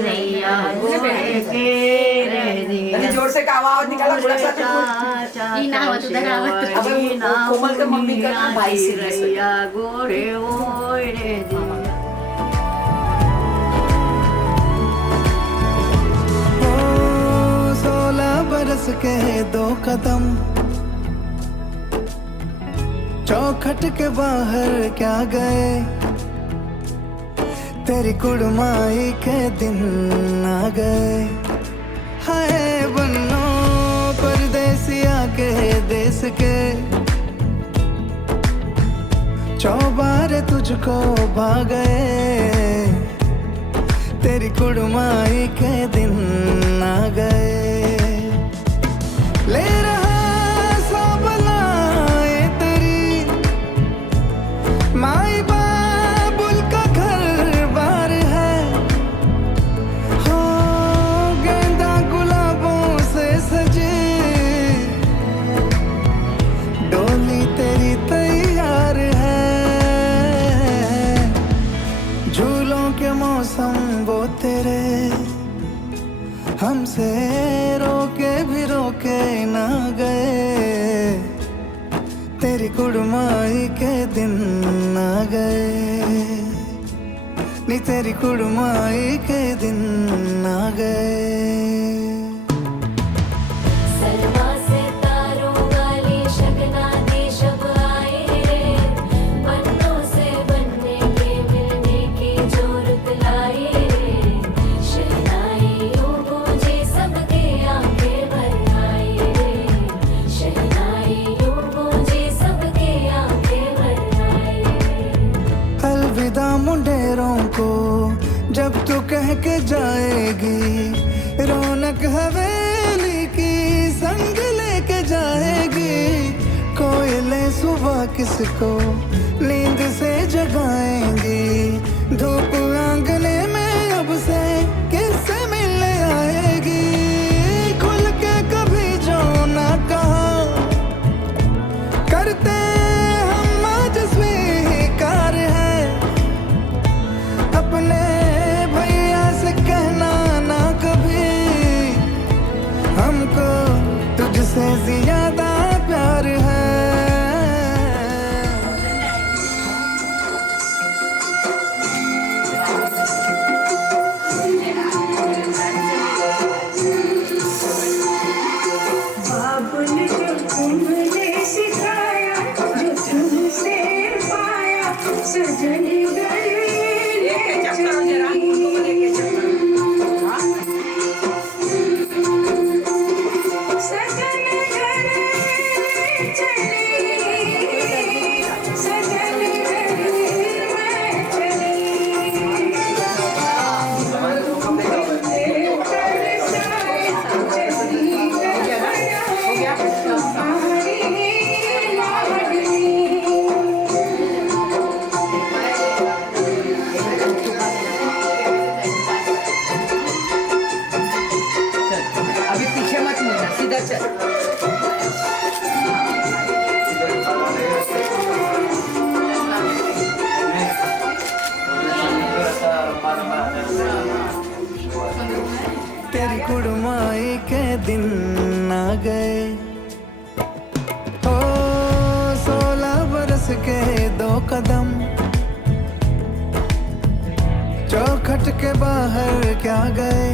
रैया गोरे के रे मैंने जोर से का आवाज निकाला थोड़ा सा ई ना आवत उधर आवत अब कोमल के मम्मी का नाम भाई से रैया गोरे ओए रे दिया। ओ 16 बरस के 2 कदम चौखट के बाहर क्या गए, तेरी कुड़माई के दिन आ गए। हाय बन्नो परदेसिया के देश के, चौबारे तुझको भा गए, तेरी कुड़माई के दिन आ गए। ले रहा सब लाए तेरी माई बाबुल का घर बार है, हो गेंदा गुलाबों से सजी डोली तेरी तैयार है। झूलों के मौसम वो तेरे हमसे रोके भी रोके ना गए, तेरी कुड़माई के दिन आ गए, नी तेरी कुड़माई के दिन आ गए। सलमा से तारों वाली शगना दी शब आए रे, पन्नों से बनने के मिलने की जोरत लाई रे, शहनाइयों गूंजे सबके आंखें भर आई रे, शहनाइयों गूंजे सबके आंखें भर आई रे। अलविदा मुंडेरों को जब तू कह के जाएगी, रौनक हवेली की संग लेके जाएगी। कोयले सुबह किसको नींद से जगाएंगी, धूप आंगने में अब से किससे मिलने आएगी। खुल के कभी जो ना कहा करते हम आज स्वीकार है, अपने भैया से कहना ना कभी, हमको तुझसे ज्यादा प्यार है। बाबुल जो तुमने सिखाया, जो तुमसे पाया, सजन गले सजन गले चली, सजन गले मैं चली। अभी पीछे मत मुड़ना, सीधा चल। तेरी कुड़माई के दिन आ गए। ओ 16 बरस के 2 कदम चौखट के बाहर क्या गए,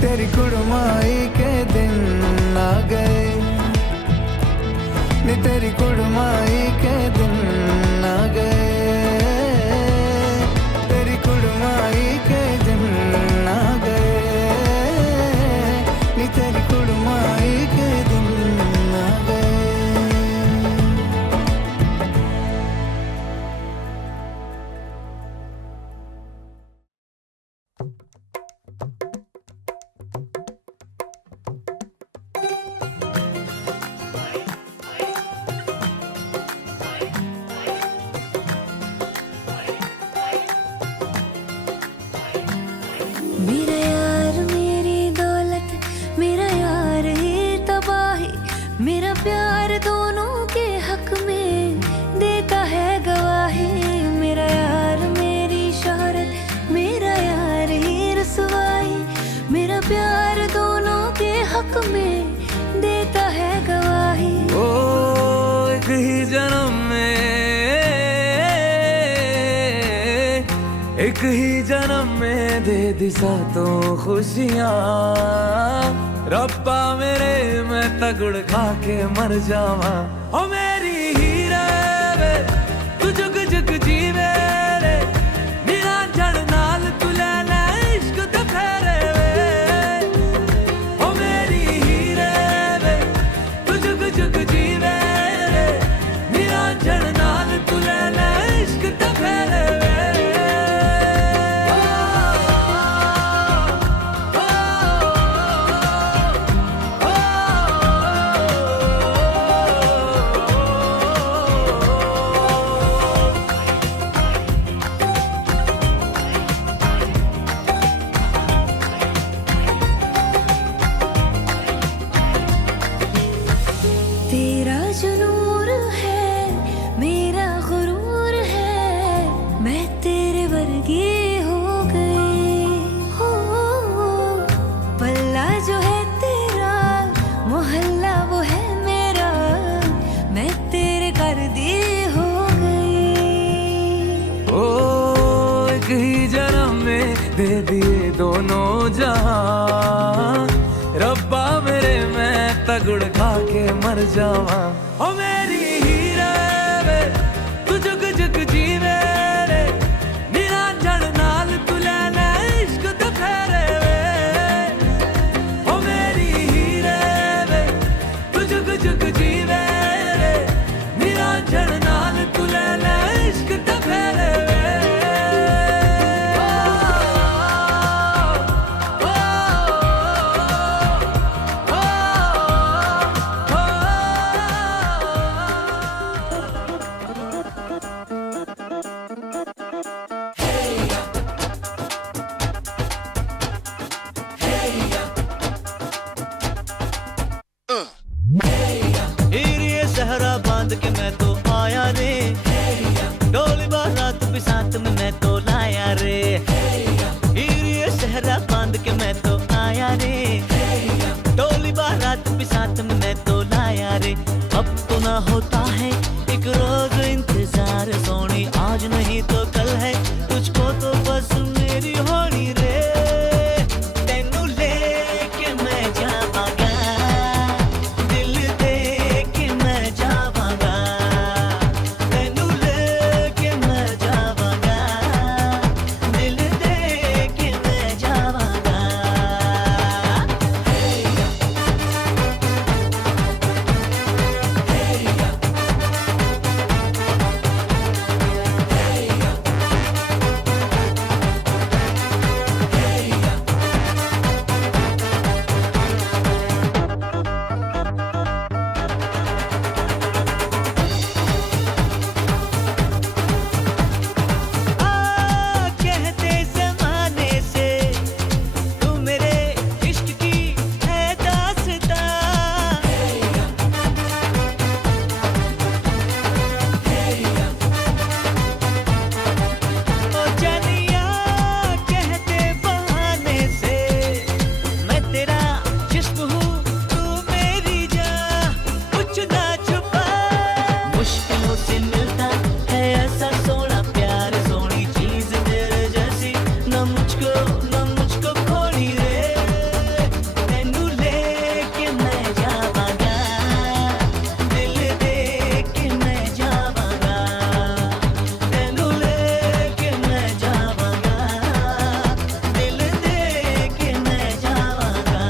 तेरी कुड़माई के दिन आ गए, नी तेरी कुड़माई के दिन आ गए, तेरी कुड़माई के दिन आ गए, नी तेरी कुड़माई के दिन आ गए। आंख में देता है गवाही। ओ एक ही जन्म में, एक ही जन्म में दे दी सातों खुशियाँ। रब्बा मेरे मैं तगड़ खा के मर जावा। ओ मेरी हीरे वे तू जुग जुग जीवे रे, निरंजन नाल तू ले ले इश्क दे फेरे वे। ओ मेरी हीरे वे तू जुग जुग जीवे रे, निरंजन नाल तू ले ले इश्क दे फेरे वे। तेरा जो नूर है मेरा गुरूर है, मैं तेरे वर्गी हो गई। हो पल्ला जो है तेरा, मोहल्ला वो है मेरा, मैं तेरे कर दी हो गई। ओ एक ही जन्म में दे दिए दोनों जहां। रब्बा मेरे मैं तगड़ खा के मर जावा। ओ मेरी हीरे वे तू जुग जुग जीवे रे, निरंजन नाल तू ले ले इश्क दे फेरे वे। ओ मेरी हीरे वे तू जुग जुग जीवे रे, निरंजन नाल तू ले ले इश्क दे फेरे वे। हीरे सहरा बांध के मैं तो आया रे, डोली बारात भी साथ में मैं तो लाया रे। हीरे सहरा बांध के मैं तो आया रे, डोली बारात भी साथ में मैं तो लाया रे। अब तो ना होता है एक रोज इंतजार सोनी, आज नहीं तो कल है तुझको तो बस मेरी होनी रे। तेनू लेके मैं जावांगा, दिल दे के मैं जावांगा। तेनू लेके मैं जावांगा, दिल दे के मैं जावांगा। कहते ज़माने से तू मेरे इश्क की है दास्तां। ओ जानिया कहते बहाने से मैं तेरा जिस्म हूँ तू मेरी जान, कुछ ना छुपा। मुश्किलों से मिलता है ऐसा सोना प्यार, सोनी चीज तेरे जैसी न मुझको खोनी रे। तेनू लेके मैं जावांगा, दिल दे के मैं जावांगा। तेनू लेके मैं जावांगा, दिल दे के मैं जावांगा।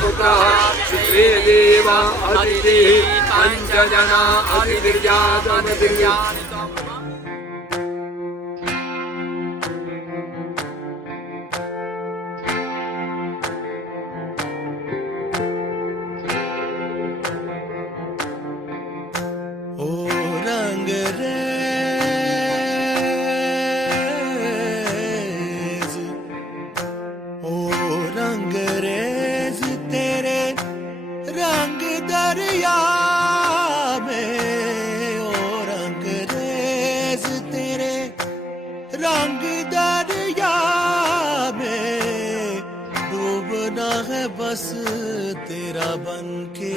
पुत्रः द्वे देवा अतिथिः पञ्चजना अतिथिर्जातमतिर्जातम् ओ रंगरेज तेरे रंग दरिया में, ओ रंगरेज तेरे रंग दरिया में डूबना है बस तेरा बनके,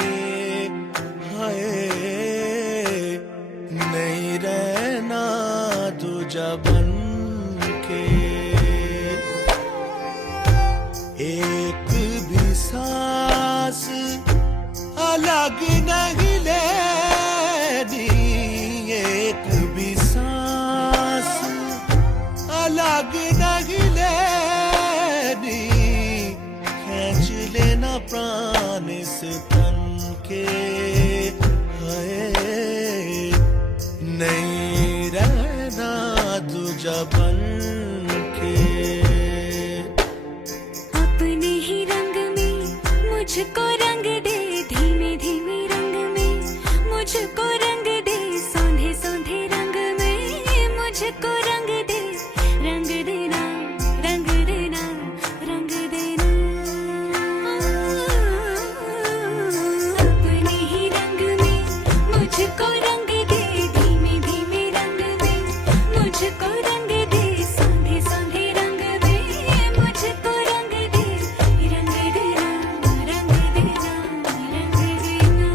हाय नहीं रहना तुझा बनके। एक भी सांस अलग नहीं लेनी, एक भी सांस अलग नहीं लेनी, खींच लेना प्राण इस तन के, हाय नहीं रहना तुझा बन के। अपने ही रंग में मुझको रंग दे, धीमे धीमे रंग में मुझको रंग दे, सौंधे सौंधे रंग में मुझको रंग दे, रंग देना रंग देना रंग देना। अपने ही रंग में मुझको रंग दे, धीमे धीमे रंग में मुझको रंग दे, सौंधे सौंधे रंग में मुझको रंग दे, रंग देना रंग देना रंग देना।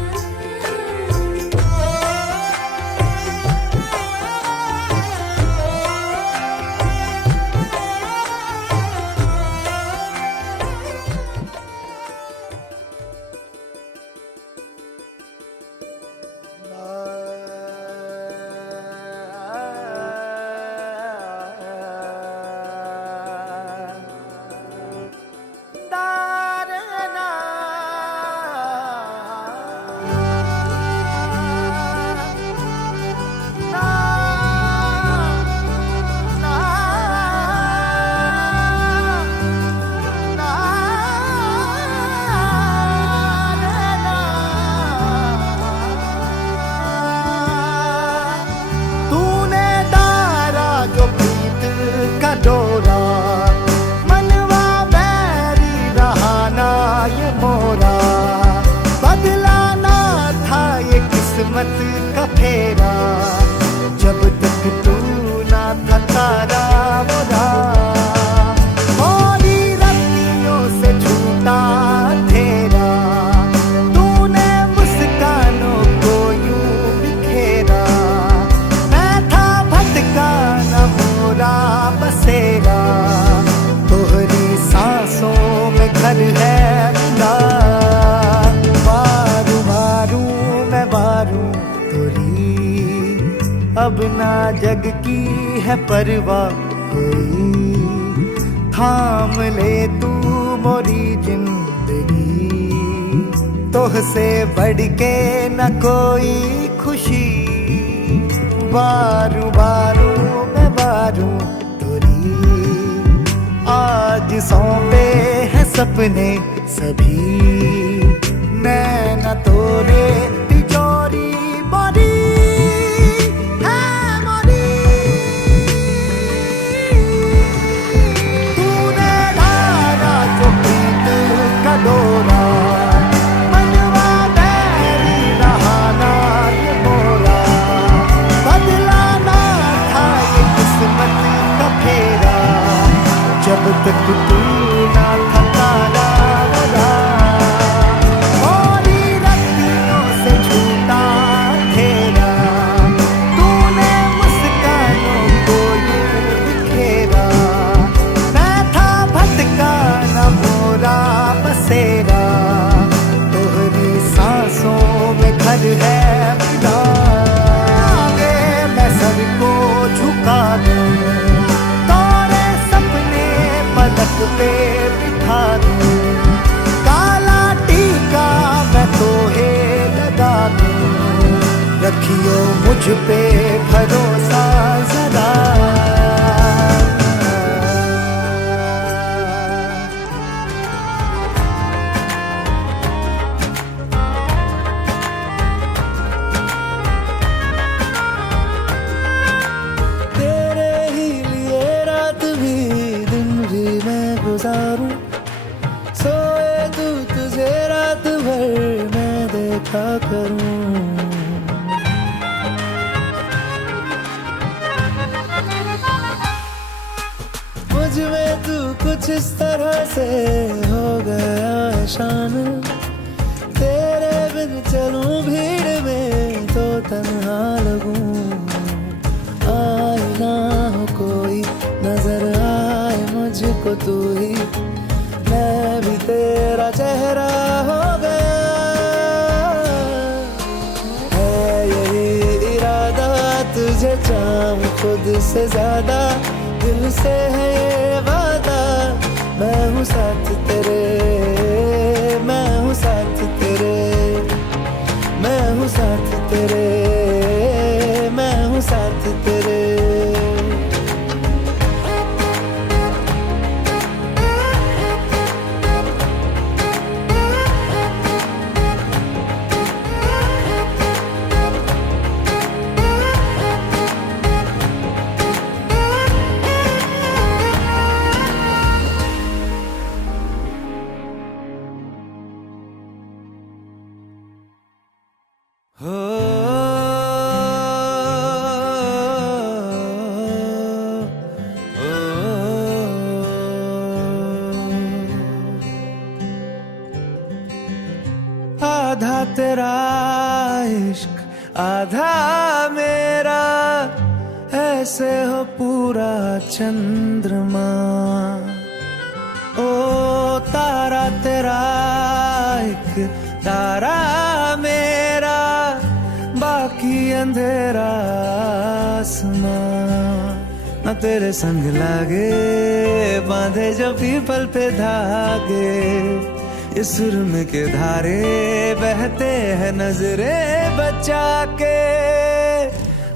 तूने डारा जो प्रीत का डोरा, मनवा बैरी रहा ना ये मोरा, बदलाना था ये किस्मत का फेरा, जब तक तू ना था तारा मोरा। मोरी रत्तियों से छूटा अंधेरा, तूने मुस्कानों को यूं बिखेरा, मैं था भटका न मोरा बसेरा, तोहरी सांसों में घर है मिला। मारू मारू मैं मारू तोरी, अब ना जग की है परवाह कोई, थाम ले तू मोरी जिंदगी, तोहसे बढ़ के न कोई खुशी। बारू बारू मैं बारू तोरी, आज सौंपे हैं सपने सभी, नैना तोरे तिजोरी मोरी है मोरी। तूने डारा जो प्रीत का डोरा, मनवा बैरी रहा ना ये मोरा, बदलाना था ये किस्मत का फेरा, जब तक तू ना था तारा मोरा। मोरी रत्तियों से मुझ पे भरोसा जरा। तेरे ही लिए रात भी दिन भी मैं गुजारूं, सोए तू तुझे रात भर मैं देखा करूं। मुझ में तू कुछ इस तरह से हो गया है शामिल, तेरे बिन चलूं भीड़ में तो तन्हा लगूं। आए ना हो कोई नजर आए मुझको तू ही, मैं भी तेरा चेहरा हो गया। है यही इरादा तुझे चाहूं खुद से ज्यादा, दिल से है ये वादा। मैं हूँ साथ तेरे, मैं हूँ साथ तेरे, मैं हूँ साथ तेरे, मैं हूँ साथ तेरे। हो आधा तेरा इश्क आधा मेरा, ऐसे हो पूरा चंद्रमा। ओ तारा तेरा एक तारा मेरा, बाकी अंधेरा आसमां। न तेरे संग लागे बांधे जो पीपल पे धागे, इस सुरम के धारे बहते हैं नजरे बचा के।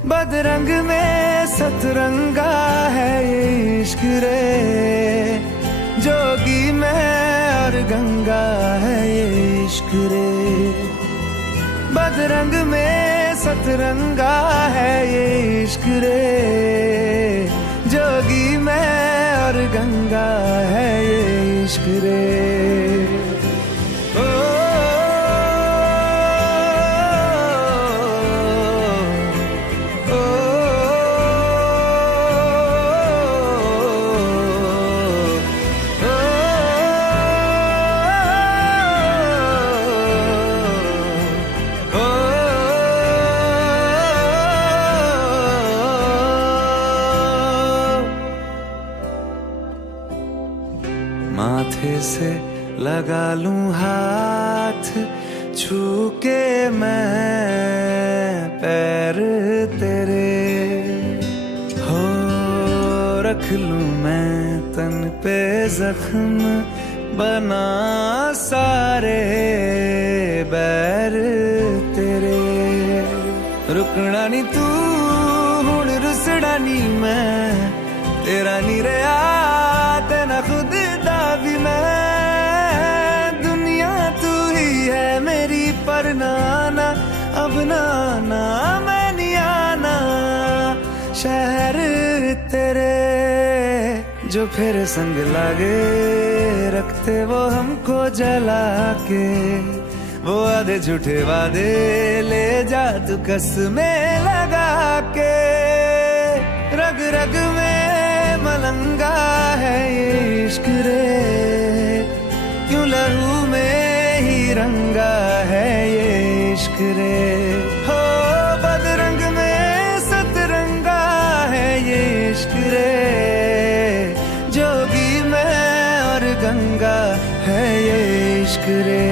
बदरंग में सतरंगा है ये इश्क रे, जोगी मैं और गंगा है ये इश्क रे। बदरंग में सतरंगा है ये इश्क रे, जोगी मैं और गंगा है ये इश्क रे। माथे से लगा लूं हाथ, छू के मैं पैर तेरे। हो रख लूं मैं तन पे जख्म, बना सारे बैर तेरे। रुकना नी तू हुण रुसड़ा नी मैं, तेरा नी रहा ते ना खुद दा भी मैं। दुनिया तू ही है मेरी पर नाना, अब नाना मैं नहीं आना। शहर तेरे जो फिर संग लागे, रखते वो हमको जला के। वो आधे झूठे वादे ले जा तू कसमें लगा के। रग रग में मलंगा है ये इश्क रे, क्यों लहू में ही रंगा है ये इश्क रे। हो बदरंग में सतरंगा है ये इश्क रे, जोगी मैं और गंगा है ये इश्क रे।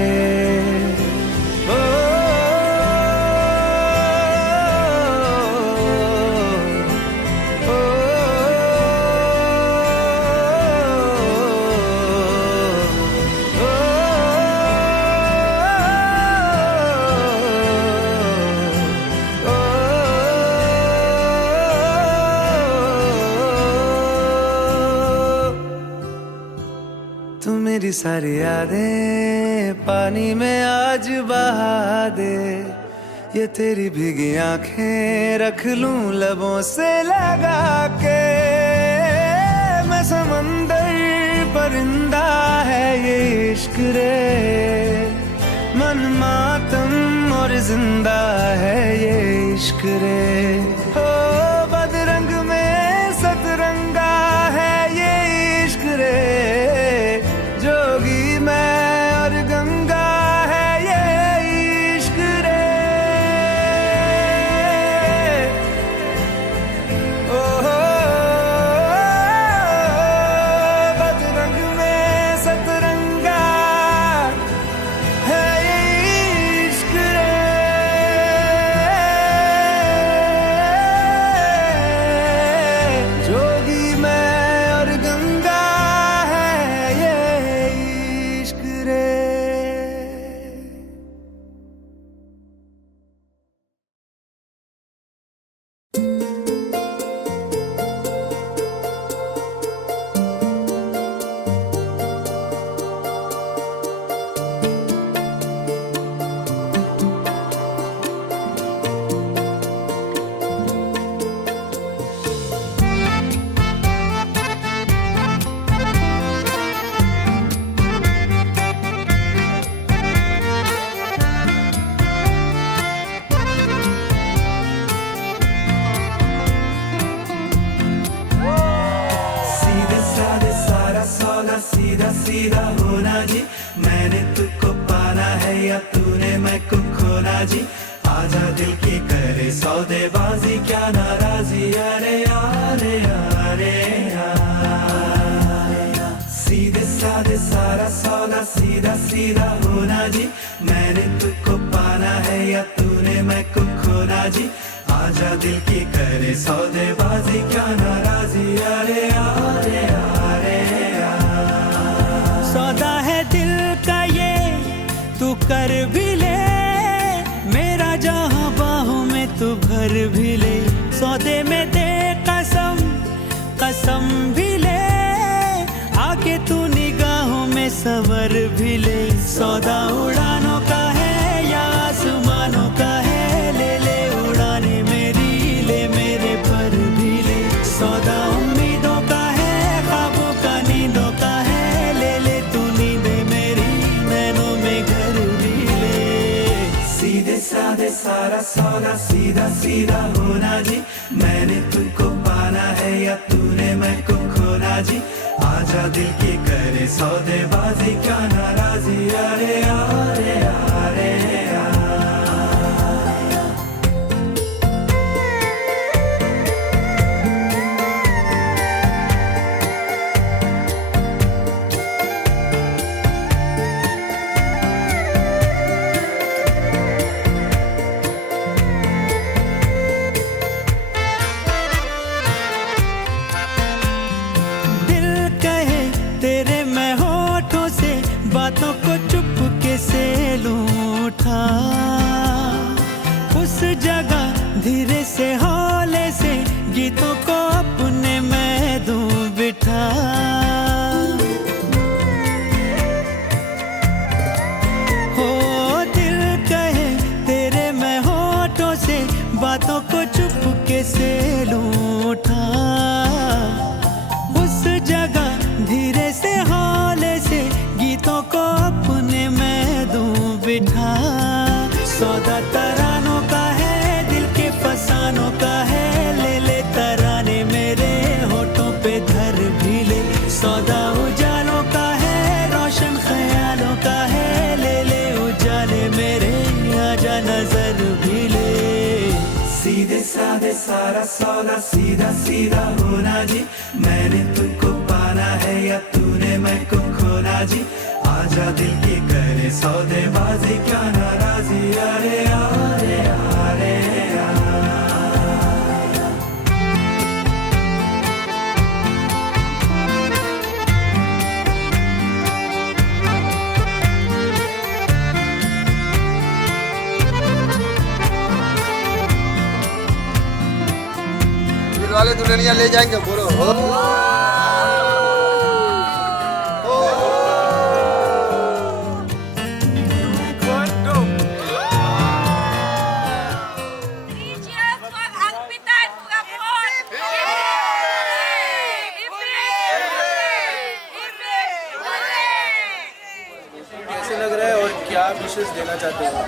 मेरी सारी यादें पानी में आज बहा दे, ये तेरी भीगी आंखें रख लूं लबों से लगा के। मैं समंदर परिंदा है ये इश्क रे, मन मातम और जिंदा है ये इश्क रे। ओ बदरंग में सतरंगा है ये इश्क रे, जोगी मैं और गंगा है ये इश्क रे। ओ बदरंग में सतरंगा है ये इश्क रे, जोगी मैं और गंगा है ये इश्क रे। सीधे साधे सारा सौदा सीधा सीधा होना जी, मैंने तुझको पाना है या तूने मैं को खोना जी। आजा दिल की करे सौदेबाजी क्या नाराजी, अरे अरे अरे सीधे साधे सारा सौदा सीधा सीधा होना जी, मैंने तुझको पाना है या तूने मैं को खोना जी। आजा दिल की करे सौदेबाजी क्या नाराजी, अरे अरे अरे सौदा है दिल का ये तू कर भी ले, मेरा जहां बाहों में तू भर भी ले। सौदे में दे कसम कसम भी ले, आके तू निगाहों में सवर भी ले। सौदा उड़ानों का है या आसमानों का है, ले ले उड़ाने मेरी, ले मेरे पर भी ले। सौदा उम्मीदों का है ख्वाबों का नींदों का है, ले ले तू नींदे मेरी नैनों में घर भी ले। सीधे साधे सारा सौदा सीधा सीधा होना जी, मैंने तुझको पाना है या तूने मैं को खोना जी। आजा दिल की करे सौदेबाजी क्या नाराजी, अरे अरे अरे दिल कहे तेरे मैं होठों से बातों को चुपके से लूटा, उस जगह धीरे से हौले से गीतों को अपने मैं दूं बिठा। हो दिल कहे तेरे मैं होठों से बातों को चुपके से लूटा, उस जगह धीरे से हौले से गीतों को अपने मैं दूं बिठा। सौदा तरानों का है दिल के फसानों का है, ले ले तराने मेरे होठों पे धर भी ले। सौदा उजालों का है रोशन ख्यालों का है, ले ले उजाले मेरे आजा नजर भी ले। सीधे साधे सारा सौदा सीधा सीधा होना जी, मैंने तुझको पाना है या तूने मैं को खोना जी। आजा दिल की करे सौदेबाजी क्या नाराजी, अरे अरे अरे वाले दुल्हनिया ले जाएंगे, बोलो। क्या विशेष देना चाहते हो?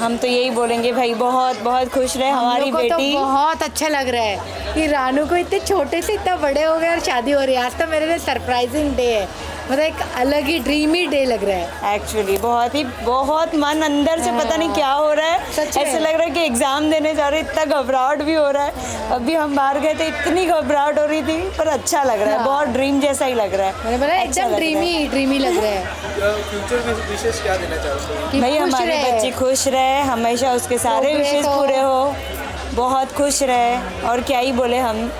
हम तो यही बोलेंगे भाई बहुत बहुत खुश रहे हमारी को तो बेटी। बहुत अच्छा लग रहा है कि रानू को इतने छोटे से इतना बड़े हो गए और शादी हो रही है। आज तो मेरे लिए सरप्राइजिंग डे है, मतलब एक अलग ही ड्रीमी डे लग रहा है। एक्चुअली बहुत मन अंदर से पता नहीं क्या हो रहा है, ऐसे लग रहा है कि एग्जाम देने जा रहे, इतना घबराहट भी हो रहा है। अभी हम बाहर गए थे, इतनी घबराहट हो रही थी, पर अच्छा लग रहा है, बहुत ड्रीम जैसा ही लग रहा है। मैंने बोला एकदम ड्रीमी लग रहा है। फ्यूचर में विशेष क्या देना चाहते हो? भाई हमारे बच्चे खुश रहे, हमेशा उसके सारे विशेष पूरे हो, बहुत खुश रहे, और क्या ही बोले हम।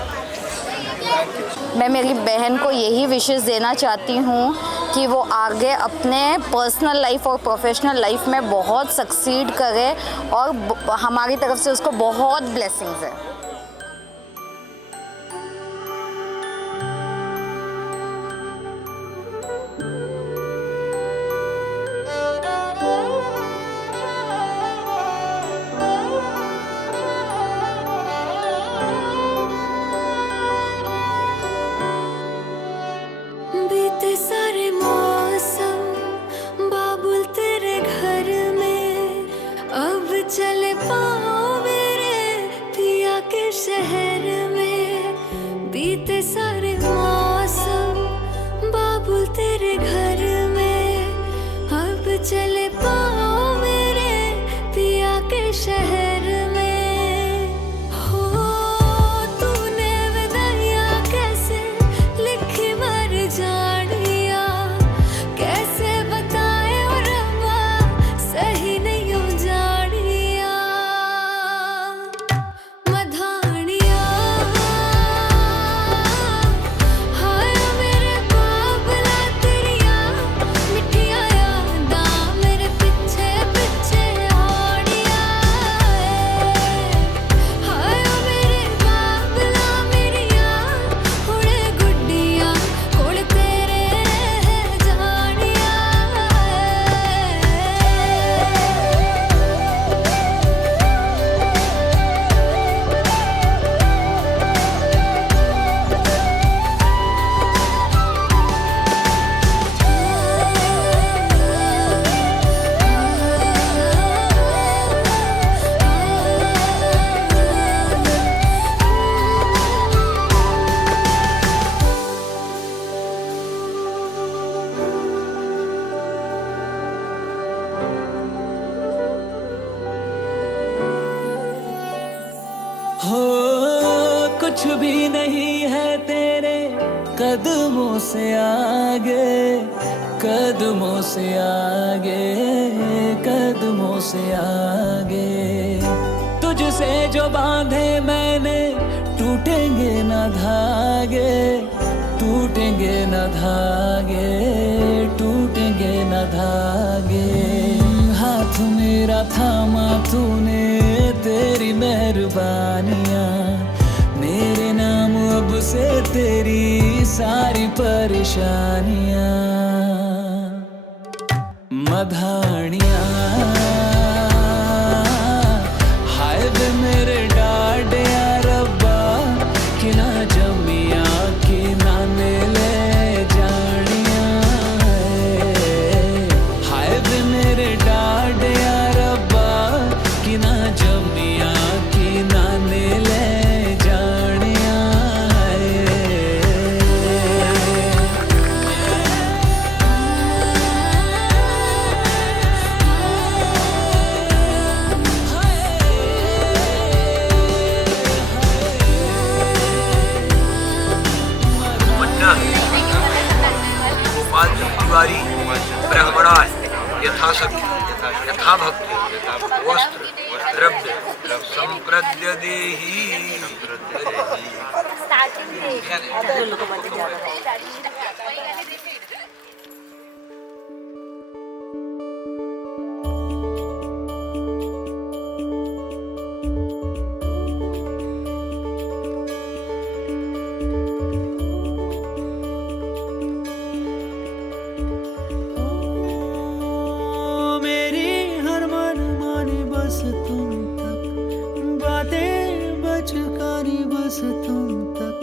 मैं मेरी बहन को यही विशेष देना चाहती हूँ कि वो आगे अपने पर्सनल लाइफ और प्रोफेशनल लाइफ में बहुत सक्सीड करे, और हमारी तरफ से उसको बहुत ब्लेसिंग्स है। बीते सारे मौसम बाबुल तेरे घर में, अब चले पाओ मेरे पिया के शहर में। बीते सारे मौसम बाबुल तेरे घर में, अब चले पाओ मेरे पिया के शहर में। कुछ भी नहीं है तेरे कदमों से आगे, कदमों से आगे, कदमों से आगे। तुझसे जो बांधे मैंने टूटेंगे न धागे, टूटेंगे न धागे, टूटेंगे न धागे। हाथ मेरा थामा तूने, तेरी मेहरबानियाँ मेरे नाम अब से तेरी सारी परेशानियाँ। मधानियाँ हाय वे मेरे डाडे रब्बा, कि ना जमिया कि ना ले जानिया। हाय वे मेरे डाडे रब्बा, कि ना जमिया कि ना ले ब्राह्मणाय यथाशक्ति यथा भक्ति वस्त्र द्रव्य संप्रद्य देहि। बस तुम तक बातें बचकानी, बस तुम तक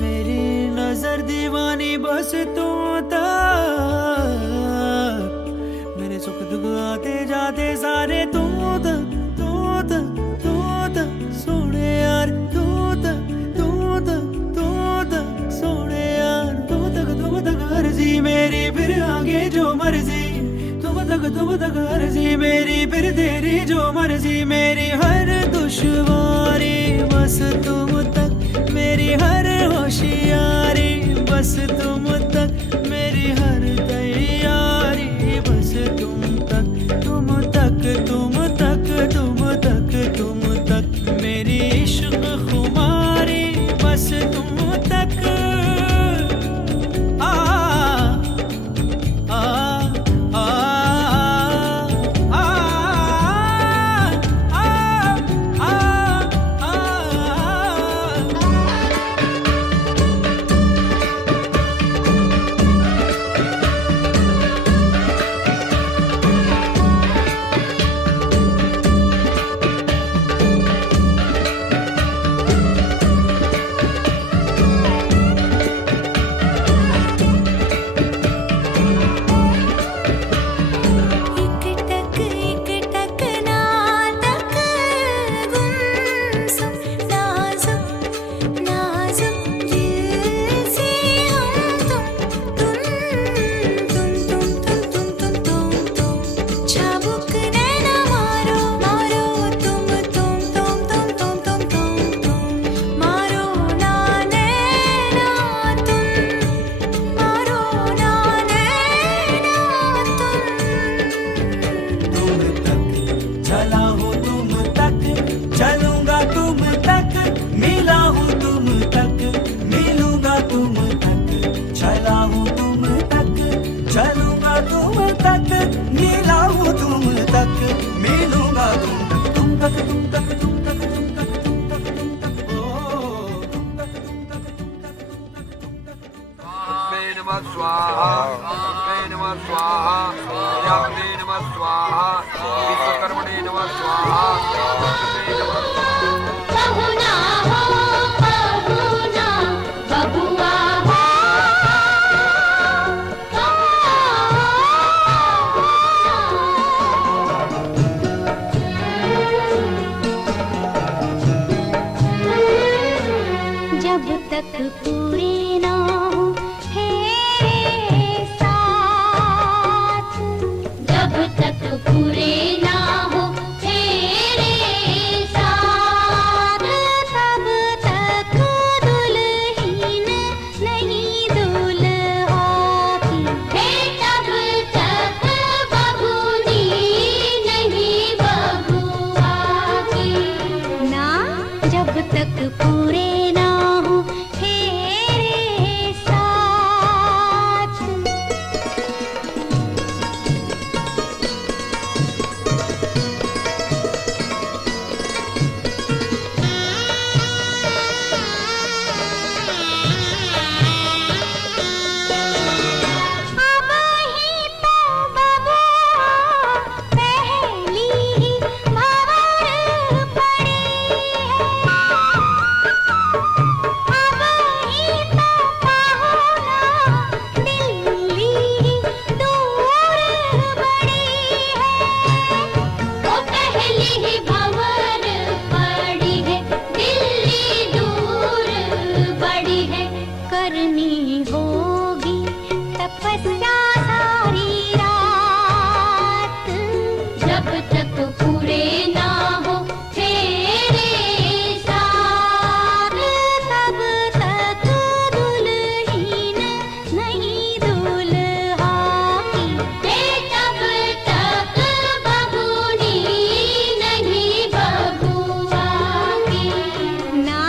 मेरी नजर दीवानी, बस तुम तक मेरे सुख दुख जो मर्जी, तुम तक अर्जी मेरी, फिर तेरी जो मर्जी मेरी, हर दुश्वारी बस तुम तक, मेरी हर होशियारी बस तुम तक, मेरी हर तैयारी बस तुम तक, तुम तक तुम तक तुम तक तुम तक, मेरी इश्क खुमारी बस तुम तक। आ आ आ स्वाहा, नमः स्वाहा, याग्ने नमः स्वाहा, विश्वकर्मणे नमः स्वाहा, बहुना हो बहुना बबुआ हो। जब तक पूरे ना हो तेरे साथ, जब तक पूरे ना हो तेरे साथ, तब तक दुल्हन नहीं दूल्हा की, हे तब तक बबूनी नहीं बबुआ की ना, जब तक पूरे ना हो तेरे साथ। अब ही तो बबुआ पहली ही भंवर पड़ी है, अब ही तो पाहुना दिल्ली दूर बड़ी है, वो पहली ही भंवर पड़ी है, दिल्ली दूर बड़ी है। करनी होगी तपस्या सारी रात, जब तक पूरे ना हो तेरे साथ, तब तक दुल्हन नहीं दूल्हा की, हे तब तक बबूनी नहीं बबुआ की ना,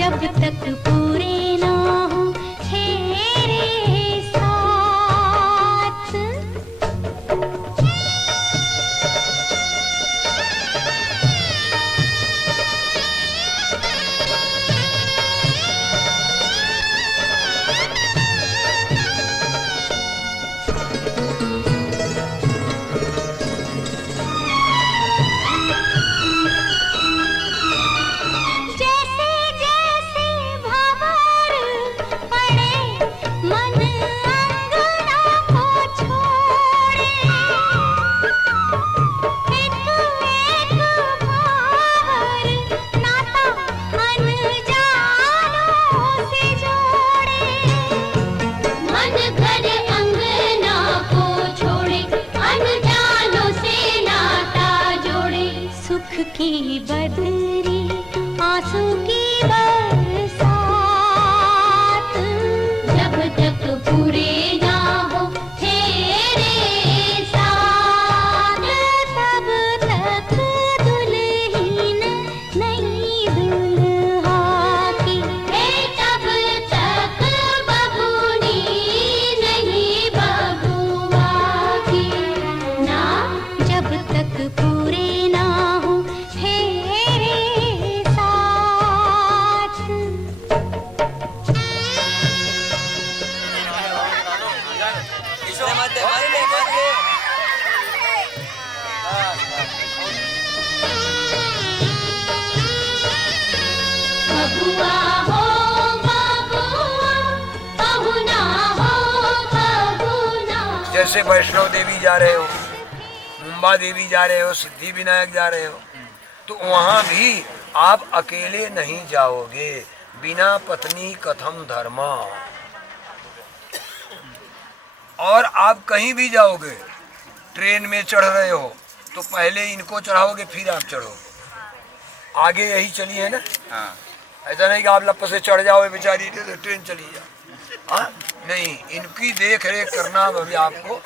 जब तक पूरे ना हो तेरे की बदरी आंसू की बरसात, जब तक पूरे ना हो तेरे साथ, तब तक दुल्हन नई दुल्हा की, तब तक बबूनी नहीं बबुआ की, ना जब तक पूरे ना हो तेरे साथ। बबुआ हो बबुआ, बहुना हो बहुना। जैसे वैष्णव देवी जा रहे हो, मुंबा देवी जा रहे हो, सिद्धि विनायक जा रहे हो, तो वहां भी आप अकेले नहीं जाओगे। बिना पत्नी कथम धर्मा। और आप कहीं भी जाओगे, ट्रेन में चढ़ रहे हो तो पहले इनको चढ़ाओगे फिर आप चढ़ोगे। आगे यही चली है ना। ऐसा नहीं कि आप लप्पा से चढ़ जाओ बेचारी तो ट्रेन चली जाओ। हाँ नहीं, इनकी देख रेख करना अभी आपको।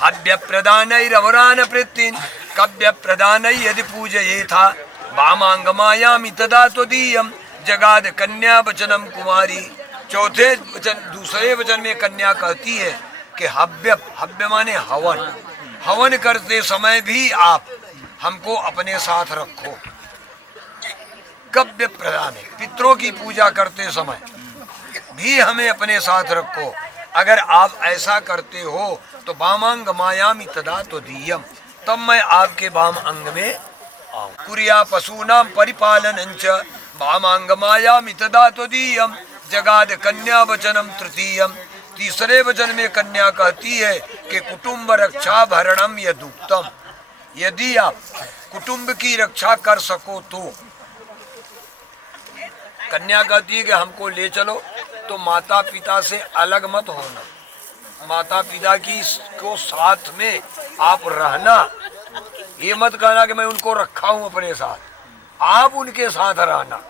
हव्य प्रदान रवरान प्रीतिन कव्य प्रदान यदि पूजये था वामांगमायामि तदा त्वदीयम जगाद कन्या वचनम कुमारी। चौथे वचन, दूसरे वचन में कन्या कहती है कि हव्य, हव्य माने हवन, हवन करते समय भी आप हमको अपने साथ रखो। कव्य प्रदान, पितरों की पूजा करते समय भी हमें अपने साथ रखो। अगर आप ऐसा करते हो तो वामांग मायामी तदा तो दीयम, तब मैं आपके वाम अंग में आऊं। कुरिया पशूनाम परिपालनंच वामांग मायामी तदा तो दीयम जगाद कन्या वचनम तृतीयम। तीसरे वचन में कन्या कहती है कि कुटुंब रक्षा भरणम यदुक्तम, यदि आप कुटुंब की रक्षा कर सको तो। कन्या कहती है कि हमको ले चलो, तो माता पिता से अलग मत होना, माता पिता की को साथ में आप रहना। ये मत कहना कि मैं उनको रखा हूं अपने साथ, आप उनके साथ रहना,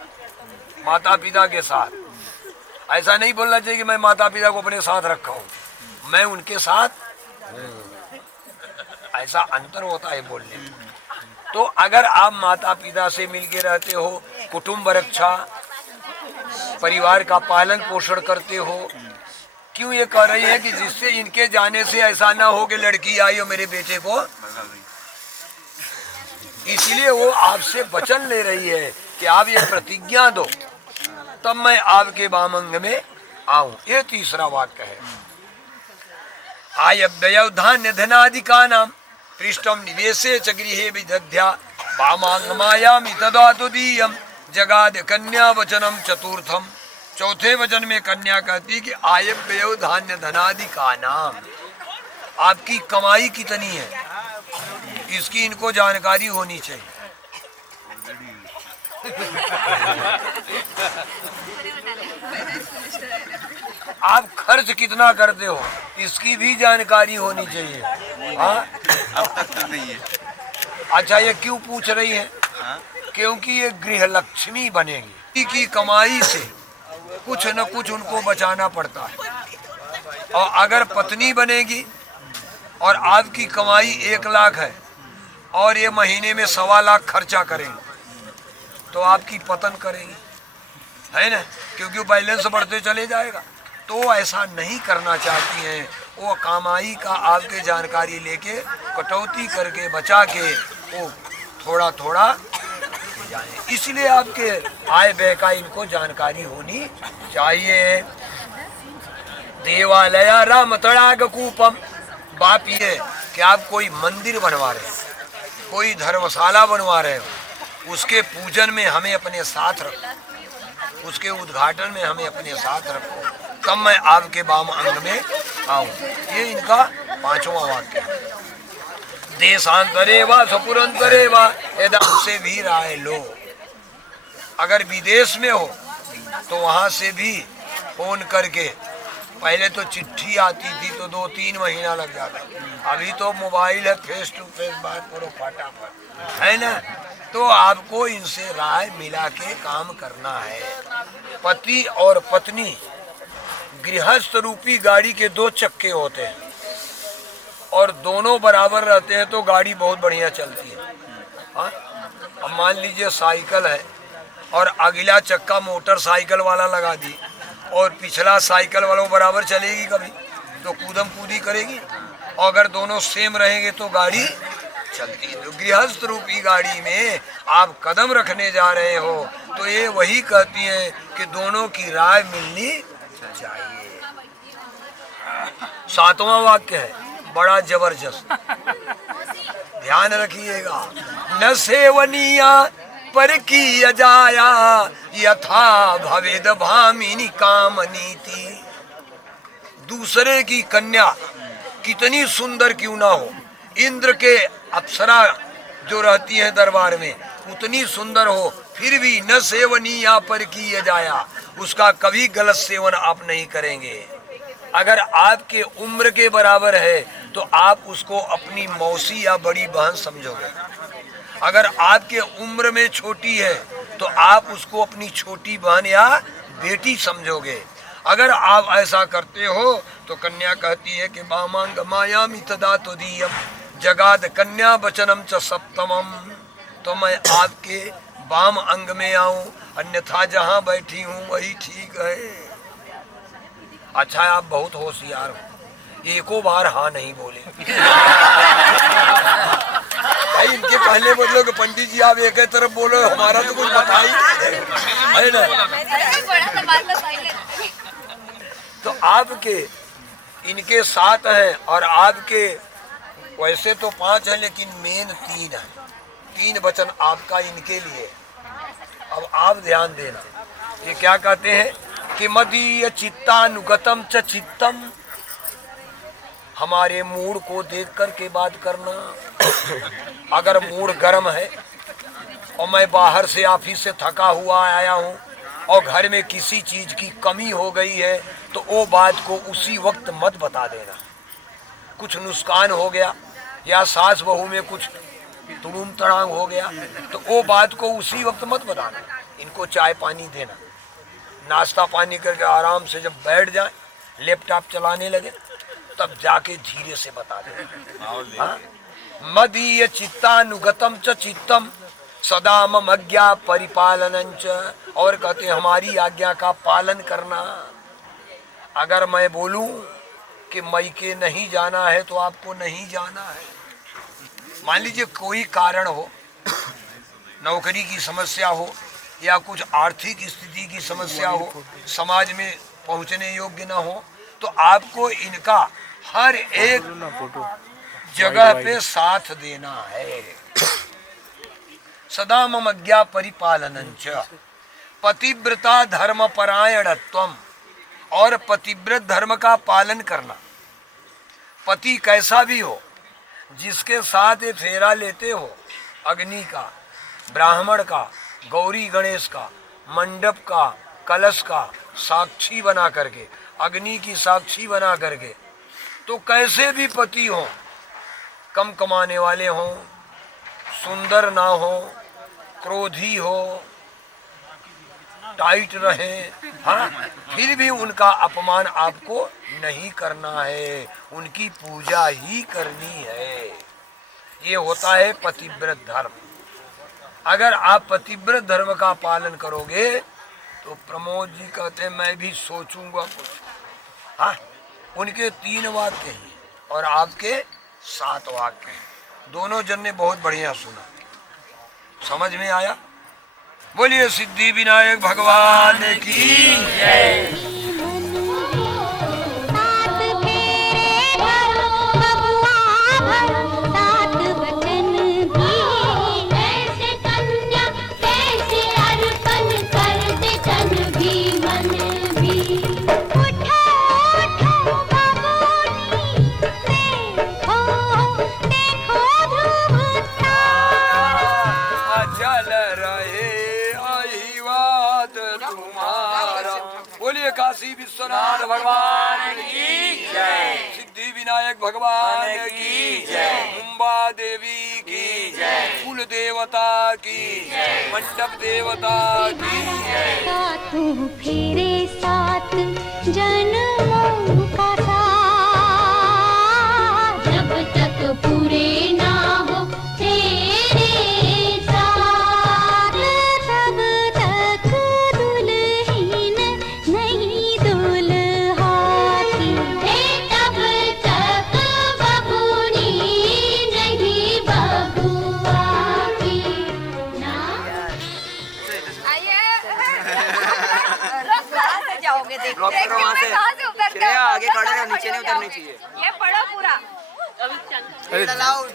माता पिता के साथ। ऐसा नहीं बोलना चाहिए कि मैं माता पिता को अपने साथ रखा हूं, मैं उनके साथ हूं। ऐसा अंतर होता है बोलने में। तो अगर आप माता पिता से मिलके रहते हो, कुटुंब रक्षा, परिवार का पालन पोषण करते हो, क्यों ये कह रही है कि जिससे इनके जाने से ऐसा ना हो कि लड़की आई हो मेरे बेटे को, इसलिए वो आपसे वचन ले रही है कि आप ये प्रतिज्ञा दो तब मैं आपके वामंग में आऊं। ये तीसरा वाक्य है। आयव्यय धान्य धनादिका नाम पृष्ठम निवेशे च गृहे विदध्या वामांग मायामि तदा तुदीयम जगाद कन्या वचनम चतुर्थम। चौथे वचन में कन्या कहती कि आयव्यय धान्य धनादिका नाम, आपकी कमाई कितनी है इसकी इनको जानकारी होनी चाहिए। आप खर्च कितना करते हो इसकी भी जानकारी होनी चाहिए। हाँ अब तक तो नहीं है। अच्छा, ये क्यों पूछ रही है? क्योंकि ये गृह लक्ष्मी बनेगी, की कमाई से कुछ न कुछ उनको बचाना पड़ता है। और अगर पत्नी बनेगी और आपकी कमाई 1 लाख है और ये महीने में 1.25 लाख खर्चा करेंगे तो आपकी पतन करेगी, है ना, क्योंकि बैलेंस बढ़ते चले जाएगा। तो ऐसा नहीं करना चाहती हैं, वो कमाई का आपके जानकारी लेके कटौती करके बचा के वो थोड़ा थोड़ा जाए। इसलिए आपके आय व्यय का इनको जानकारी होनी चाहिए। देवालय राम तड़ाग कूपम, बात ये कि आप कोई मंदिर बनवा रहे हो, कोई धर्मशाला बनवा रहे हो, उसके पूजन में हमें अपने साथ रखो, उसके उद्घाटन में हमें अपने साथ रखो, तब मैं आपके वाम अंग में आऊं। ये इनका 5वां वाक्य है। देशांतरे वा सपुरंतरे वा यदा से भी राय लो, अगर विदेश में हो तो वहां से भी फोन करके पहले तो चिट्ठी आती थी तो 2-3 महीना लग जाता, अभी तो मोबाइल है, फेस टू फेस बात करो फटाफट, है ना। तो आपको इनसे राय मिला के काम करना है। पति और पत्नी गृहस्थ रूपी गाड़ी के 2 चक्के होते हैं और दोनों बराबर रहते हैं तो गाड़ी बहुत बढ़िया चलती है। हाँ? अब मान लीजिए साइकिल है और अगला चक्का मोटरसाइकिल वाला लगा दी और पिछला साइकिल वाला बराबर चलेगी कभी तो कूदम कूदी करेगी, और अगर दोनों सेम रहेंगे तो गाड़ी चलती है। तो गृहस्थ रूपी गाड़ी में आप कदम रखने जा रहे हो तो ये वही कहती है कि दोनों की राय मिलनी चाहिए। 7वां वाक्य है बड़ा जबरदस्त, ध्यान रखिएगा। न सेवनिया पर की अजाया यथा भवेद भामिनी काम नीति। दूसरे की कन्या कितनी सुंदर क्यों ना हो, इंद्र के अप्सरा जो रहती है दरबार में उतनी सुंदर हो, फिर भी न सेवनिया पर की अजाया, उसका कभी गलत सेवन आप नहीं करेंगे। अगर आपके उम्र के बराबर है तो आप उसको अपनी मौसी या बड़ी बहन समझोगे। अगर आपके उम्र में छोटी है तो आप उसको अपनी छोटी बहन या बेटी समझोगे। अगर आप ऐसा करते हो तो कन्या कहती है कि वामांग मायामि तदा तुदीयम जगाद कन्या वचनम च सप्तमम, तो मैं आपके वाम अंग में आऊं, अन्यथा जहां बैठी हूं वही ठीक है। अच्छा आप बहुत होशियार हो, एको बार हाँ नहीं बोले। भाई इनके कहने बदलो कि पंडित जी आप एक तरफ बोलो, हमारा तो कुछ बताई है ना। तो आपके इनके 7 हैं और आपके वैसे तो 5 हैं लेकिन मेन 3 है। 3 वचन आपका इनके लिए। अब आप ध्यान देना, ये क्या कहते हैं कि मदीय चित्तानुगतम च चित्तम, हमारे मूड को देख कर के बात करना। अगर मूड गर्म है और मैं बाहर से ऑफिस से थका हुआ आया हूँ और घर में किसी चीज की कमी हो गई है तो वो बात को उसी वक्त मत बता देना। कुछ नुकसान हो गया या सास बहू में कुछ तुड़ुम तड़ांग हो गया तो वो बात को उसी वक्त मत बताना। इनको चाय पानी देना, नाश्ता पानी करके आराम से जब बैठ जाए, लैपटॉप चलाने लगे, तब जाके धीरे से बता देना। मदीय चित्तानुगतम च चित्तम सदा मम आज्ञा परिपालनं च, और कहते हमारी आज्ञा का पालन करना। अगर मैं बोलूं कि मैके नहीं जाना है तो आपको नहीं जाना है। मान लीजिए कोई कारण हो, नौकरी की समस्या हो या कुछ आर्थिक स्थिति की समस्या हो, समाज में पहुंचने योग्य न हो, तो आपको इनका हर एक जगह पे साथ देना है। सदा मम आज्ञा परिपालनं च पतिव्रता धर्म परायणत्वम, और पतिव्रत धर्म का पालन करना। पति कैसा भी हो, जिसके साथ ये फेरा लेते हो, अग्नि का, ब्राह्मण का, गौरी गणेश का, मंडप का, कलश का साक्षी बना करके, अग्नि की साक्षी बना करके, तो कैसे भी पति हो, कम कमाने वाले हों, सुंदर ना हो, क्रोधी हो, टाइट रहे, हाँ, फिर भी उनका अपमान आपको नहीं करना है, उनकी पूजा ही करनी है। ये होता है पतिव्रत धर्म। अगर आप पतिव्रत धर्म का पालन करोगे तो प्रमोद जी कहते हैं मैं भी सोचूंगा कुछ। हाँ, उनके 3 वाक्य हैं और आपके 7 वाक्य हैं। दोनों जन ने बहुत बढ़िया सुना, समझ में आया। बोलिए सिद्धि विनायक भगवान की जय। बोलिए काशी विश्वनाथ भगवान की जय, सिद्धि विनायक भगवान की जय, मुंबा देवी की जय, कुल देवता की जय, मंडप देवता की जय। तू फेरे साथ जन्मों का साथ, जब तक पूरे ना हो तेरे साथ, तब तक दुल्हन नहीं दुल्हा की, तब तक बबूनी नहीं बबुआ की ना। जाओगे देख कहाँ से श्रेया आगे खड़े रहो, नीचे नहीं उतरनी चाहिए। ये पढ़ो पूरा। रीड अलाउड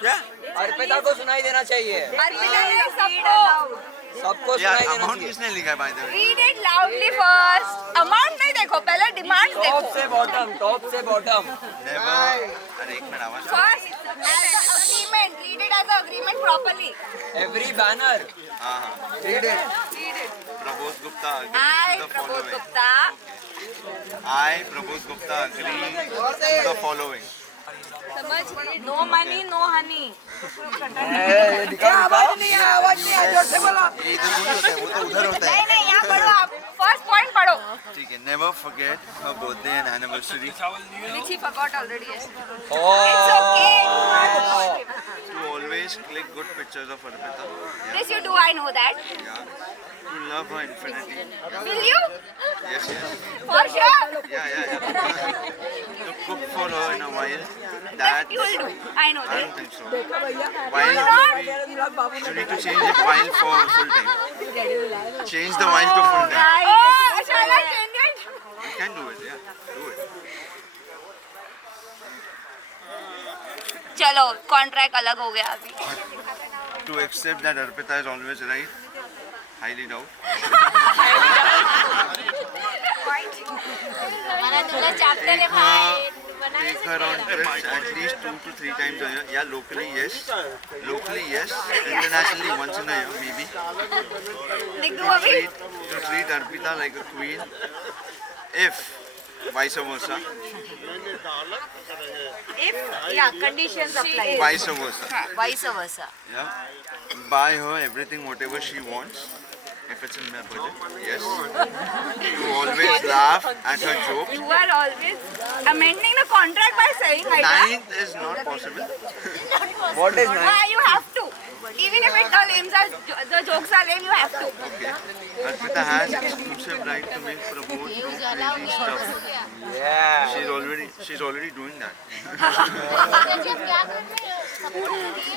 क्या? अर्पिता को सुनाई देना चाहिए, सबको यार सुनाई देना अमाउंट चाहिए। किसने लिखा है by the way? Read it loudly first. Amount नहीं देखो, पहले डिमांड देखो। टॉप से बॉटम, टॉप से बॉटम। नेवर। अरे एक मिनट आवाज। First, as an agreement. Read it as an agreement properly. Every banner हाँ हाँ। Read it. Prabodh Gupta I, agree to the Prabodh following. Gupta, I Prabodh Gupta agree to the following. समझ गई? No money, no honey. आवाज नहीं है, जोर से बोलो। ये इधर नहीं होता है, वो तो उधर होता है। नहीं, यहाँ पढ़ो आप। First point पढ़ो. ठीक है। Never forget her birthday and anniversary. Which he forgot already. It's Oh. okay. To always click good pictures of Arpita. This you do, I know that. Yeah. To love her infinity. Will you? Yes, yes. For sure. Yeah. To cook for her in a while. That You will do. I know I that. don't think so. While you need to change it while for full time. Change the while to full time. Oh, shall I change it? You can do it, yeah. Do it. चलो contract अलग हो गया अभी. To accept that Arpita is always right. Highly doubt. Take her on trips at least 2 to 3 times a year. Yeah, locally yes. Internationally once in a year maybe. लिख दूँ अभी? To treat Arpita like a queen. If vice versa. If yeah, conditions apply. Vice versa. Vice versa. Yeah. Buy her everything whatever she wants. If it's in my budget, yes. You always laugh at her jokes. You are always amending the contract by saying like that. 9th is not possible. What is Why you have to? Even if the jokes are lame, you have to. Okay. Arpita has exclusive right to make Prabodh do crazy stuff. Yeah. She's already doing that.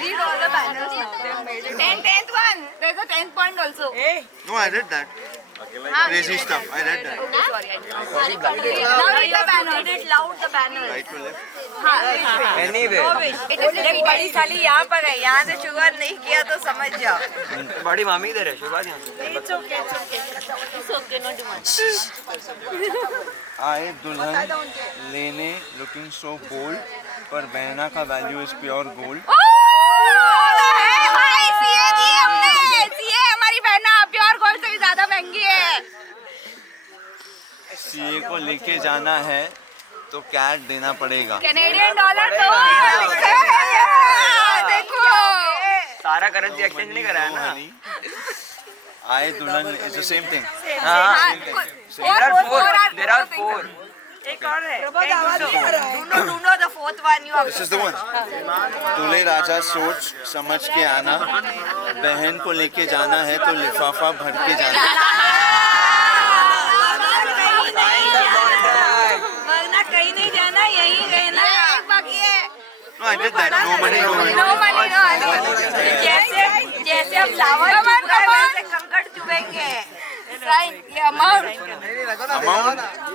Read all the banners. 10th one. There's a 10th point also. No, I read that. Crazy stuff. I read that. Sorry. Now read the banner. Read it loud. The banner. Right to left. Anyway. It is बड़ी साली यहाँ पर है. यहाँ से शुरुआत नहीं किया तो समझ जाओ. बड़ी मामी इधर है, शुरुआत यहाँ से। It's okay. It's okay. Not too much. आए दुल्हन लेने looking so bold, पर बहना का value is pure gold. भाई सीए दी हमने. सीए हमारी बहना प्योर गोल्ड से भी ज्यादा महंगी है. सीए को लेके जाना है तो कैट देना पड़ेगा. कैनेडियन डॉलर तो देखो. सारा करेंसी एक्सचेंज नहीं करा है ना? आए दुल्हन is the same thing. There are four. एक और है. ढूंढो the fourth one. You have this is the one. दूल्हे राजा सोच समझ के आना, बहन को लेके जाना है तो लिफाफा भर के जाना. वरना कहीं नहीं जाना, यहीं रहना. एक बाकी है. No, I did that. No money, no money. No money, no honey. जैसे हम फ्लावर वैसे कंकड़ चुभेंगे. साइन ये अमाउंट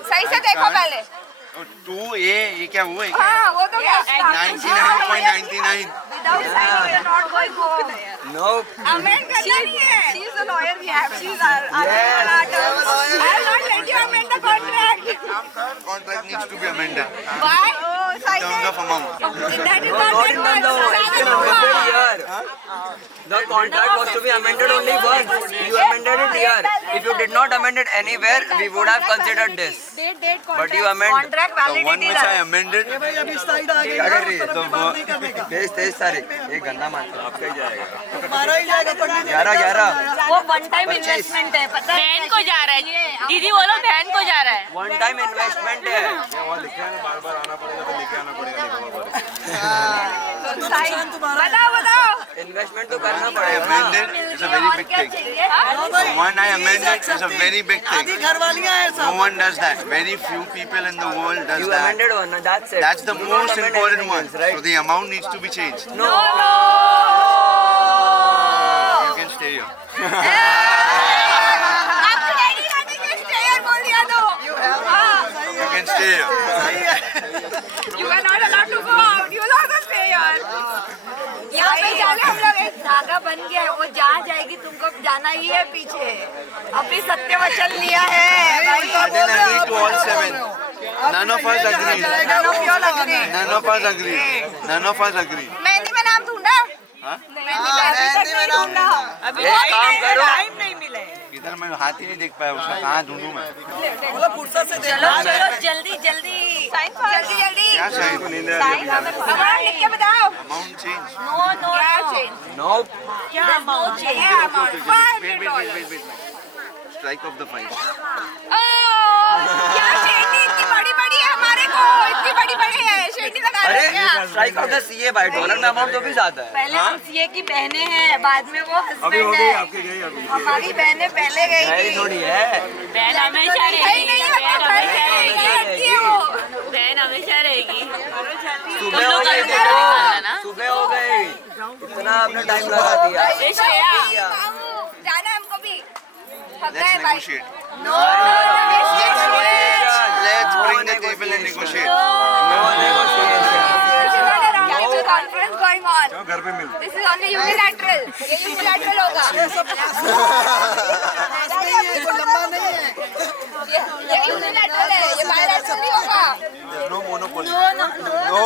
सही से देखो पहले. 2A ये क्या हुआ है? हाँ वो तो क्या 99.99. Without signing we are not going home. No. Amend करना नहीं है. She is the lawyer we have. She is our I will not let you amend the contract. Contract needs to be amended. Why? Terms of amount. That is Not in the here. The contract was to be amended only once. You amended it here. If you did not amend it anywhere, we would have considered this. But you amend contract The one validity which I amended. क्या कर रही है? तो तेज सारे ये गंदा मान आपका ही जाएगा। 11 वो वन टाइम इन्वेस्टमेंट है, पता है? बहन को जा रहा है, दीदी बोलो बहन को जा रहा है। वन टाइम इन्वेस्टमेंट है। बार-बार आना पड़ेगा तो लेके आना पड़ेगा। बताओ इन्वेस्टमेंट तो करना I पड़ेगा। amended is a very big thing. The one I amended is a very big thing. No one does that. Very few people in the world does You that. amended one, that's it. That's the You don't most amend important anything one. else, right? So the amount needs to be changed. No. You can stay here. आपको daddy खाने के stair बोल दिया तो You can stay here. You are not allowed to go out. You allowed to stay here. यहाँ पे जाने हम लोग एक धागा बन गया है, वो जहाँ जाएगी तुमको जाना ही है पीछे। अपनी सत्य वचन लिया है भाई। I didn't agree to all 7. None of us agreed. None of you all agree. None of us agreed. None of us agreed. Mehndi में नाम ढूंढा? हाँ? मेहंदी में अभी तक नहीं ढूंढा। अभी एक काम करो। टाइम नहीं मिले। इधर मैं हाथ ही नहीं देख पाया उसका, कहाँ ढूंढूं मैं? चलो जल्दी जल्दी जल्दी क्या साइन? अमाउंट लिख के बताओ। Amount change. क्या change? No. क्या अमाउंट? क्या amount? Wait. Strike off the 5. क्या शेंडी इतनी बड़ी है हमारे को, इतनी बड़ी है शेंडी लगा रहे हैं क्या? अरे strike off the CA by dollar में अमाउंट तो भी ज्यादा है। पहले हम सीए की बहनें हैं, बाद में वो हस्बैंड है। हमारी बहनें पहले गई नहीं थोड़ी है। बहन हमेशा रहेगी, बहन हमेशा रहेगी। सुबह हो गई देखो, सुबह हो गई, इतना आपने टाइम लगा दिया। जाना है हमको भी। Let's negotiate. No. Let's bring the table and negotiate. Conference going on. This is only unilateral. ये unilateral होगा। ये unilateral है, ये bilateral नहीं होगा। No monopoly. No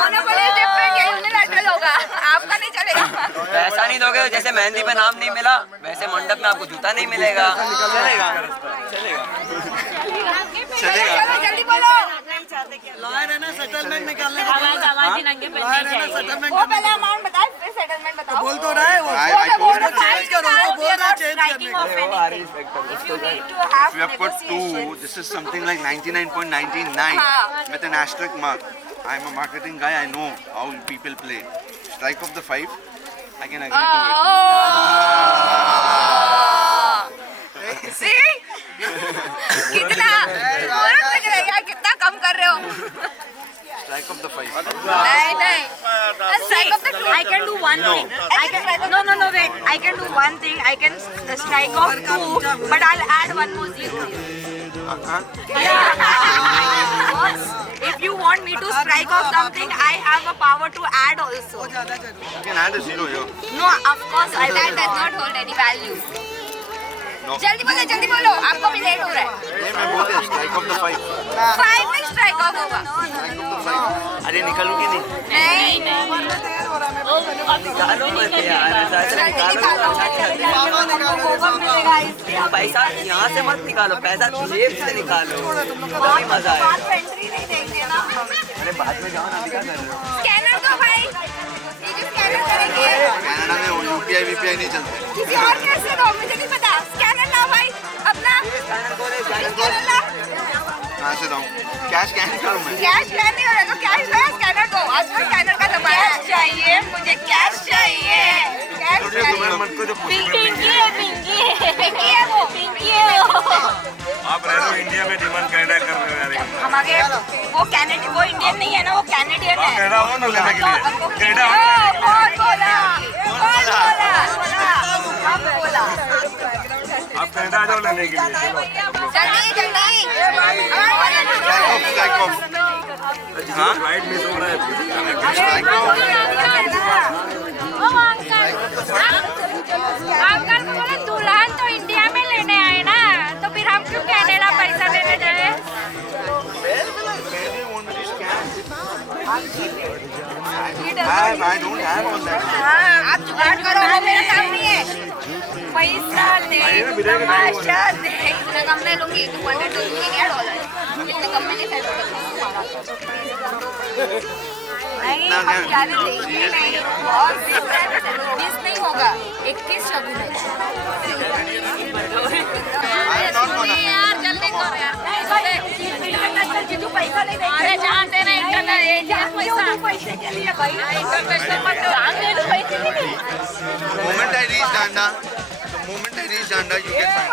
monopoly is different, ये unilateral होगा। आपका नहीं चलेगा। पैसा नहीं दोगे, जैसे मेहंदी पे नाम नहीं मिला वैसे मंडप में आपको जूता नहीं मिलेगा। चलेगा। जल्दी बोलो। वो पहले अमाउंट बताए, फिर सेटलमेंट बताओ। बोल तो रहा है वो। I told you चेंज करो, तो बोल रहा है striking of anything. You need to have If you have put 2, negotiations. this is something like 99.99 with an asterisk mark. I'm a marketing guy, I know how people play. Strike off the 5, I can agree to it. See? कितना और लग रहा है यार, कितना कम कर रहे हो? Strike off the 5. नहीं strike off the 2. I can do one thing. I can no wait. I can do one thing. I can strike off 2, but I'll add one more 0. If you want me to strike off something, I have a power to add also. You can add a 0 here. No, of course, that does not hold any value. No. जल्दी बोलो, आपको भी late हो रहा है। नहीं मैं बोल दिया strike off the 5. 5 में स्ट्राइक ऑफ होगा। Strike off the 5. अरे निकालूंगी नहीं? नहीं निकालो मत यार, ऐसा निकालो। पैसा यहाँ से मत निकालो, पैसा जेब से निकालो, तभी मजा आएगा। एंट्री नहीं देंगे ना। अरे बाद में जाओ ना, अभी क्या कर रहे हो? स्कैनर दो भाई, ये जो स्कैनर करेंगे। कनाडा में UPI VPI नहीं चलते। किसी और कैसे दो, मुझे नहीं पता। स्कैनर लाओ भाई अपना। स्कैनर ला। कहाँ से दूँ? कैश स्कैन करूँ मैं? कैश स्कैन नहीं हो रहा तो कैश है, स्कैनर दो। आजकल स्कैनर का जमाना है। कैश चाहिए, मुझे कैश चाहिए। कैश चाहिए। पिंकी है वो। आप रह रहे हो इंडिया में, डिमांड कनाडा कर रहे हो। हमारे वो कैनेडियन, वो इंडियन नहीं है ना, वो कैनेडियन है। कनाडा हो ना लेने के लिए। कनाडा कौन बोला? आप कनाडा जाओ लेने के लिए। जल्दी Strike off. हाँ? फ्लाइट मिस हो रहा है। Strike off. अंकल को बोले दुल्हन तो इंडिया में लेने आए ना, तो फिर हम क्यों कनाडा पैसा देने जाए? I don't have all that. हाँ, आप जुगाड़ करो, वो मेरा काम नहीं है। पैसा देख तमाशा देख मैं कम में लूंगी 200 लूंगी क्या $, इतने कम में नहीं सेट नहीं हम क्या देंगे नहीं बहुत मिस नहीं होगा 21 शगुन है यार जल्दी करो यार पैसा नहीं देंगे अरे जानते नहीं पैसे के लिए भाई इंटरनेशनल मत पैसे नहीं moment I reach Danda, you can find